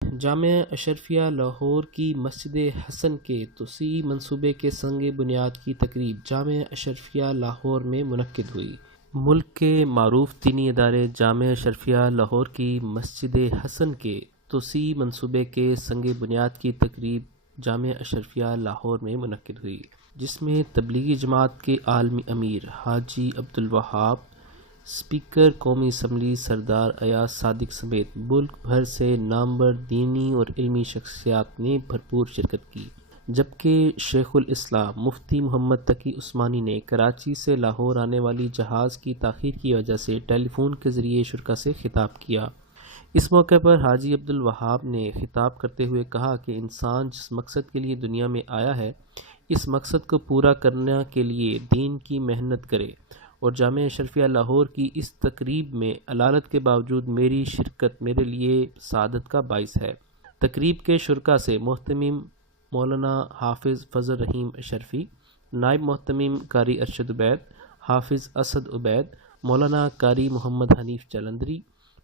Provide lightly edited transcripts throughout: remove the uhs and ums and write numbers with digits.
جامعہ اشرفیہ لاہور کی مسجد حسن کے توسیعی منصوبے کے سنگ بنیاد کی تقریب جامعہ اشرفیہ لاہور میں منعقد ہوئی۔ ملک کے معروف دینی ادارے جامعہ اشرفیہ لاہور کی مسجد حسن کے توسیعی منصوبے کے سنگ بنیاد کی تقریب جامعہ اشرفیہ لاہور میں منعقد ہوئی، جس میں تبلیغی جماعت کے عالمی امیر حاجی عبدالوہاب، اسپیکر قومی اسمبلی سردار ایاز صادق سمیت ملک بھر سے نامور دینی اور علمی شخصیات نے بھرپور شرکت کی، جبکہ شیخ الاسلام مفتی محمد تقی عثمانی نے کراچی سے لاہور آنے والی جہاز کی تاخیر کی وجہ سے ٹیلی فون کے ذریعے شرکاء سے خطاب کیا۔ اس موقع پر حاجی عبدالوہاب نے خطاب کرتے ہوئے کہا کہ انسان جس مقصد کے لیے دنیا میں آیا ہے، اس مقصد کو پورا کرنے کے لیے دین کی محنت کرے، اور جامعہ اشرفیہ لاہور کی اس تقریب میں علالت کے باوجود میری شرکت میرے لیے سعادت کا باعث ہے۔ تقریب کے شرکاء سے محتمم مولانا حافظ فضل الرحیم اشرفی، نائب محتمم قاری ارشد عبید، حافظ اسد عبید، مولانا قاری محمد حنیف جلندری،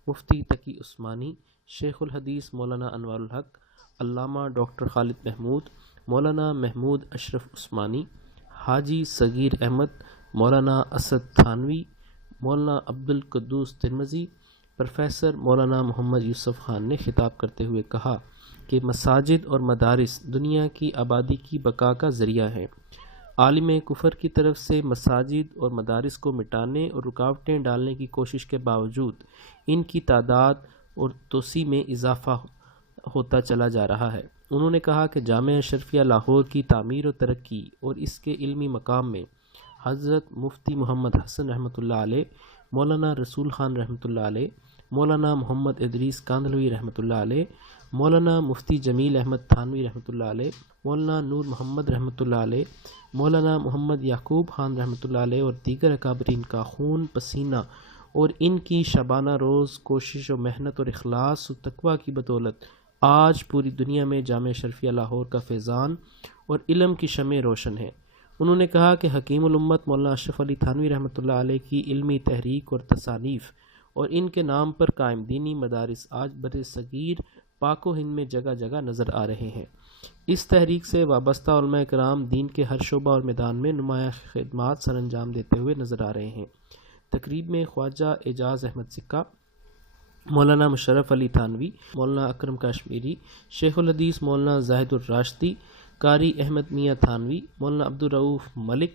مفتی تقی عثمانی، شیخ الحدیث مولانا انوار الحق، علامہ ڈاکٹر خالد محمود، مولانا محمود اشرف عثمانی، حاجی صغیر احمد، مولانا اسد تھانوی، مولانا عبدالقدوس ترمذی، پروفیسر مولانا محمد یوسف خان نے خطاب کرتے ہوئے کہا کہ مساجد اور مدارس دنیا کی آبادی کی بقا کا ذریعہ ہیں۔ عالم کفر کی طرف سے مساجد اور مدارس کو مٹانے اور رکاوٹیں ڈالنے کی کوشش کے باوجود ان کی تعداد اور توسیع میں اضافہ ہوتا چلا جا رہا ہے۔ انہوں نے کہا کہ جامعہ اشرفیہ لاہور کی تعمیر و ترقی اور اس کے علمی مقام میں حضرت مفتی محمد حسن رحمۃ اللہ علیہ، مولانا رسول خان رحمۃ اللہ علیہ، مولانا محمد ادریس کاندھلوی رحمۃ اللہ علیہ، مولانا مفتی جمیل احمد تھانوی رحمۃ اللہ علیہ، مولانا نور محمد رحمۃ اللہ علیہ، مولانا محمد یعقوب خان رحمۃ اللہ علیہ اور دیگر اکابرین کا خون پسینہ اور ان کی شبانہ روز کوشش و محنت اور اخلاص و تقویٰ کی بدولت آج پوری دنیا میں جامعہ اشرفیہ لاہور کا فیضان اور علم کی شمع روشن ہے۔ انہوں نے کہا کہ حکیم الامت مولانا اشرف علی تھانوی رحمۃ اللہ علیہ کی علمی تحریک اور تصانیف اور ان کے نام پر قائم دینی مدارس آج بر صغیر پاک و ہند میں جگہ جگہ نظر آ رہے ہیں۔ اس تحریک سے وابستہ علماء کرام دین کے ہر شعبہ اور میدان میں نمایاں خدمات سر انجام دیتے ہوئے نظر آ رہے ہیں۔ تقریب میں خواجہ اعجاز احمد سکہ، مولانا مشرف علی تھانوی، مولانا اکرم کاشمیری، شیخ الحدیث مولانا زاہد الراشدی، قاری احمد میاں تھانوی، مولانا عبدالرؤف ملک،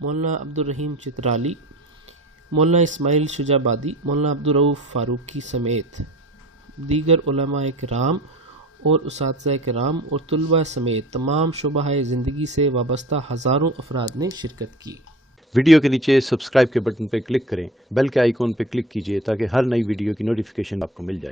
مولانا عبدالرحیم چترالی، مولانا اسماعیل شجابادی، مولانا عبدالرؤف فاروقی سمیت دیگر علماء کرام اور اساتذہ کرام اور طلباء سمیت تمام شعبہ زندگی سے وابستہ ہزاروں افراد نے شرکت کی۔ ویڈیو کے نیچے سبسکرائب کے بٹن پر کلک کریں، بیل کے آئیکن پر کلک کیجیے تاکہ ہر نئی ویڈیو کی نوٹیفیکیشن آپ کو مل جائے۔